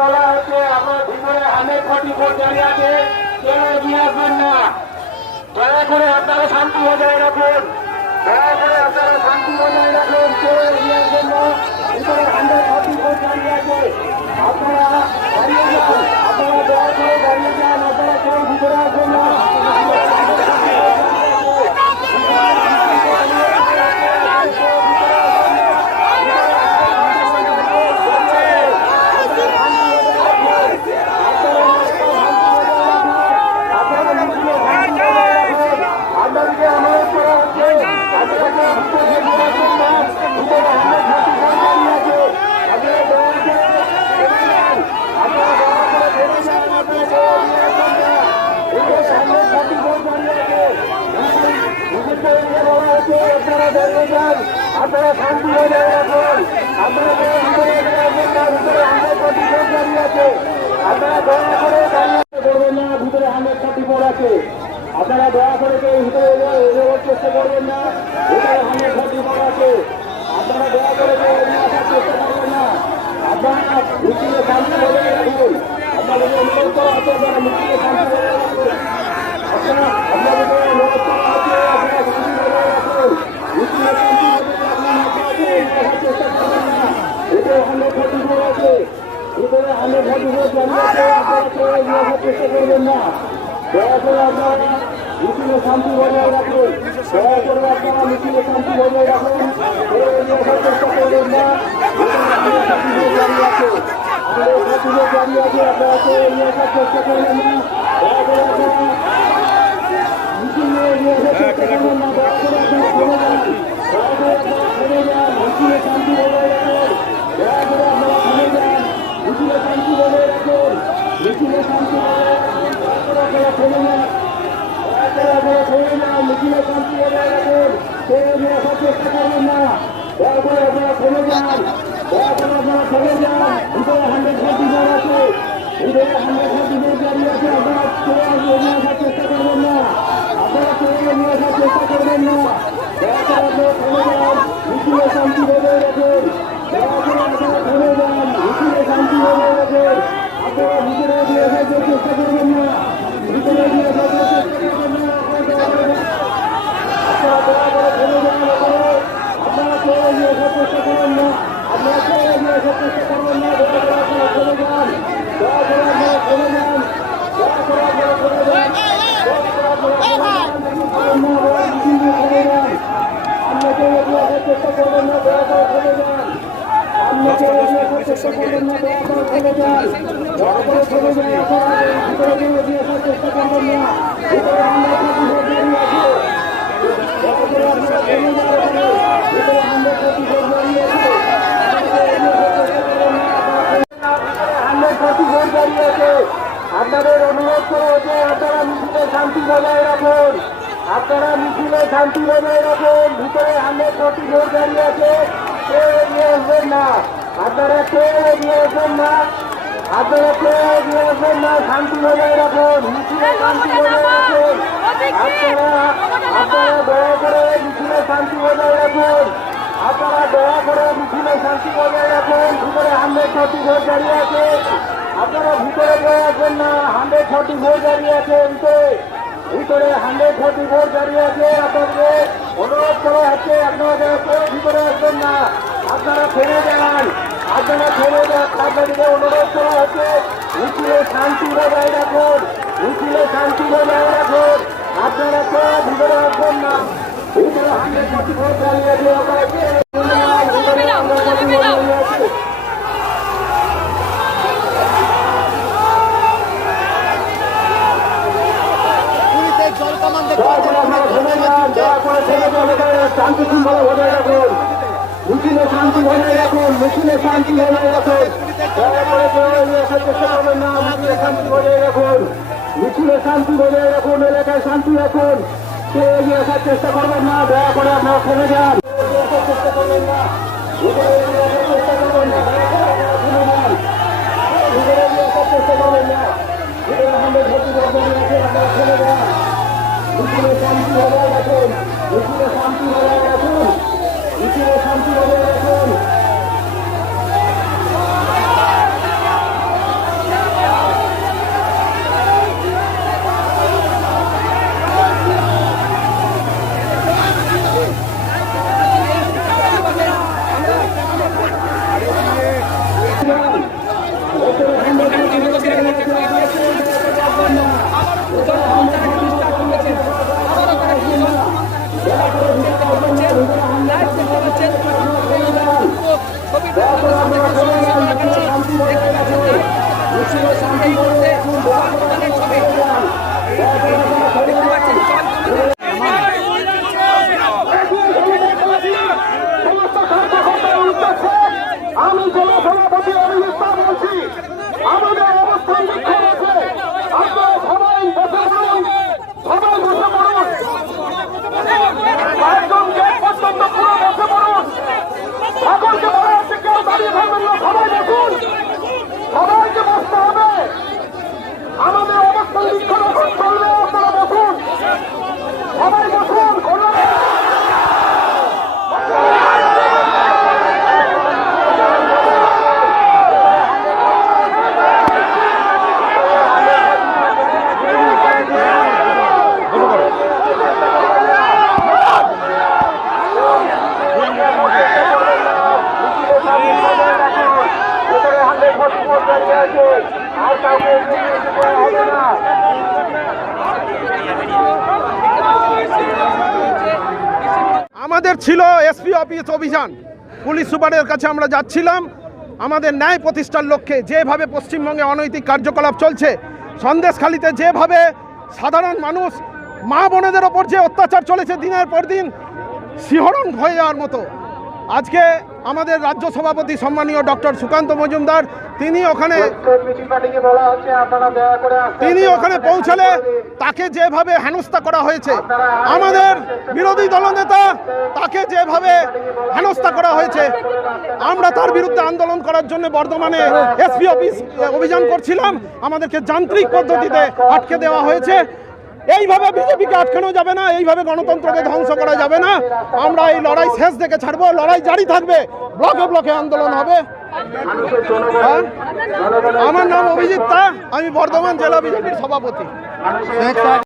বলা হচ্ছে আপনার ভিতরে 144 জারি আছে, কেউ এগিয়ে আসবেন না। দয়া করে আপনারা শান্তি বজায় রাখুন, দয়া করে আপনারা শান্তি বজায় রাখুন, কেউ এগিয়ে আসবেন না। ভিতরে 144 জারি আছে, আপনারা দাঁড়িয়ে যান, আপনারা দয়া করে দাঁড়িয়ে যান, আপনারা কেউ ভিতরে আসবেন না। আপনারা শান্তি বজায় রাখুন, আপনারা আপনারা দয়া করে দাঁড়িয়ে করবেন না। ভিতরে 144 আছে, আপনারা দয়া করে কেউ ভিতরে এগোবার চেষ্টা করবেন না। ভিতরে 144 আছে, আপনারা দয়া করে কেউ এগিয়ে আসার চেষ্টা করবেন না। আপনারা মিছিলে শান্তি বজায় রাখুন, আপনাদের অনুরোধ করা হচ্ছে আপনারা মিছিলে শান্তি বজায় রাখুন। আপনারা আপনাদের অনুরোধ করা হচ্ছে আপনারা শান্তি বজায় রাখুন, মিছিলে শান্তি চেষ্টা করবেন না। ভিতরে 144 আছে, ভিতরে 144 জানিয়েছে, আপনারা কেউ এগিয়ে আসার চেষ্টা করবেন না। দয়া করে আপনারা মিছিলে শান্তি বজায় রাখুন, দয়া করে আপনারা মিছিলে শান্তি বজায় রাখুন, কেউ এগিয়ে আসার চেষ্টা করবেন না। ভিতরে 144 জারি আছে, আমাদের 144 জারি আছে, আপনারা কেউ এগিয়ে আসার চেষ্টা করবেন না। দয়া করে আপনারা মিছিলে এগিয়ে আসার চেষ্টা করবেন না। দয়া করে আপনারা থেমে যান, দয়া করে আপনারা থেমে যান, মিছিলে শান্তি বজায় রাখুন। দয়া করে আপনারা থেমে যান, মিছিলে শান্তি বজায় রাখুন, মিছিলে শান্তি বজায় রাখুন। দয়া করে আপনারা থেমে যান, দয়া করে আপনারা থেমে যান, মিছিলে শান্তি বজায় রাখুন, কেউ এগিয়ে আসার চেষ্টা করবেন না। দয়া করে আপনারা থেমে যান, দয়া করে আপনারা থেমে যান। ভিতরে 144 আছে, ভিতরে 144 জারি আছে, আপনারা কেউ এগিয়ে আসার চেষ্টা করবেন না। আপনারা কেউ এগিয়ে আসার চেষ্টা করবেন না। দয়া করে আপনারা থেমে যান, মিছিলে শান্তি বজায় রাখুন। দয়া করে আপনারা থেমে যান, মিছিলে শান্তি বজায় রাখুন। আপনারা ভিতরে এগিয়ে আসার চেষ্টা করবেন না, ভিতরে এগিয়ে আসার চেষ্টা করবেন না। আপনারা দয়া করে থেমে যান, আপনারা কেউ এগিয়ে আসার চেষ্টা করবেন না, আপনারা কেউ এগিয়ে আসার চেষ্টা করবেন না। দয়া করে আপনারা থেমে যান, দয়া করে আপনারা থেমে যান, দয়া করে আপনারা থেমে যান, দয়া করে আপনারা থেমে যান। আমরা কেউ এগিয়ে আসার চেষ্টা করবেন না, দয়া করে থেমে যান। আমরা কেউ এগিয়ে আসার চেষ্টা করবেন না, দয়া করে থেমে যান, দয়া করে থেমে যান। আপনারা ভিতরে কেউ এগিয়ে আসার চেষ্টা করবেন না, ভিতরে 144 জারি আছে, দয়া করে আপনারা থেমে যান, ভিতরে 144 জারি আছে, 144 জারি আছে। আপনাদের অনুরোধ করা হচ্ছে আপনারা মিছিলে শান্তি বজায় রাখুন, আপনারা মিছিলে শান্তি বজায় রাখুন। ভিতরে 144 জারি আছে, কেউ এগিয়ে আসবেন না, আপনারা কেউ এগিয়ে আসবেন না, আপনারা কেউ এগিয়ে আসবেন না। শান্তি বজায় রাখুন, মিছিলে শান্তি বজায় রাখুন। আপনারা দয়া করে মিছিলে শান্তি বজায় রাখুন, আপনারা দয়া করে মিছিলে শান্তি বজায় রাখুন। ভিতরে 144 জারি আছে, আপনারা ভিতরে কেউ আসবেন না। 144 জারি আছে, ভিতরে 144 জারি আছে। আপনাদের অনুরোধ করা হচ্ছে আপনারা কেউ ভিতরে আসবেন না, আপনারা থেমে যান, আপনারা থেমে যান। আপনাদেরকে অনুরোধ করা হচ্ছে মিছিলে শান্তি বজায় রাখুন, মিছিলে শান্তি বজায় রাখুন। আপনারা কেউ ভিতরে আসবেন না, ভিতরে 144 জারি আছে, আপনারা কেউ শান্তি শৃঙ্খলা বজায় রাখুন, মিছিলে শান্তি বজায় রাখুন, মিছিলে শান্তি বজায় রাখুন। দয়া করে কেউ এগিয়ে আসার চেষ্টা করবেন না, মিছিলে শান্তি বজায় রাখুন, মিছিলে শান্তি বজায় রাখুন, এলাকায় শান্তি রাখুন। কেউ এগিয়ে আসার চেষ্টা করবেন না, দয়া করে আপনারা থেমে যান। এগিয়ে আসার চেষ্টা করবেন না, ভিতরে এগিয়ে আসার চেষ্টা করবেন না, দয়া করে আপনারা থেমে যান। ভিতরে এগিয়ে আসার চেষ্টা করবেন না, ভিতরে আমাদের ভর্তি বর্ধমান আছে, আপনারা থেমে যান। মিছিলে শান্তি বজায় রাখুন, মিছিলে শান্তি বজায় রাখুন, মিছিলে শান্তি বজায় রাখুন। আমি জনসভাপতি অভিজিৎ বলছি, আমাদের অবস্থান বিক্ষোভ আছে, আপনারা সবাই বসে পড়ুন, সবাই বসে পড়ুন, একদম গেট পর্যন্ত পুরো বসে পড়ুন। সকলকে বলা হচ্ছে কেউ দাঁড়িয়ে থাকবেন না, সবাই বসুন, সবাইকে বসতে হবে। আমাদের অবস্থান বিক্ষোভ এখন চলবে, আপনারা বসুন, সবাই বসুন। আমাদের ছিল এসপি অফিস অভিযান, পুলিশ সুপারের কাছে আমরা যাচ্ছিলাম আমাদের ন্যায় প্রতিষ্ঠার লক্ষ্যে। যেভাবে পশ্চিমবঙ্গে অনৈতিক কার্যকলাপ চলছে, সন্দেশখালিতে যেভাবে সাধারণ মানুষ মা বোনেদের ওপর যে অত্যাচার চলেছে দিনের পর দিন, শিহরণ হয়ে যাওয়ার মতো। আজকে আমাদের রাজ্য সভাপতি সম্মানীয় ডক্টর সুকান্ত মজুমদার তিনি ওখানে পৌঁছালে তাকে যেভাবে হেনস্থা করা হয়েছে, আমাদের বিরোধী দলনেতা তাকে যেভাবে হেনস্থা করা হয়েছে, আমরা তার বিরুদ্ধে আন্দোলন করার জন্য বর্ধমানে এসপি অফিস অভিযান করছিলাম। আমাদেরকে যান্ত্রিক পদ্ধতিতে আটকে দেওয়া হয়েছে। এইভাবে বিজেপিকে আটকানো যাবে না, এইভাবে গণতন্ত্রকে ধ্বংস করা যাবে না। আমরা এই লড়াই শেষ দেখে ছাড়বো, লড়াই জারি থাকবে, ব্লকে ব্লকে আন্দোলন হবে। আমার নাম অভিজিৎ, আমি বর্ধমান জেলা বিজেপির সভাপতি।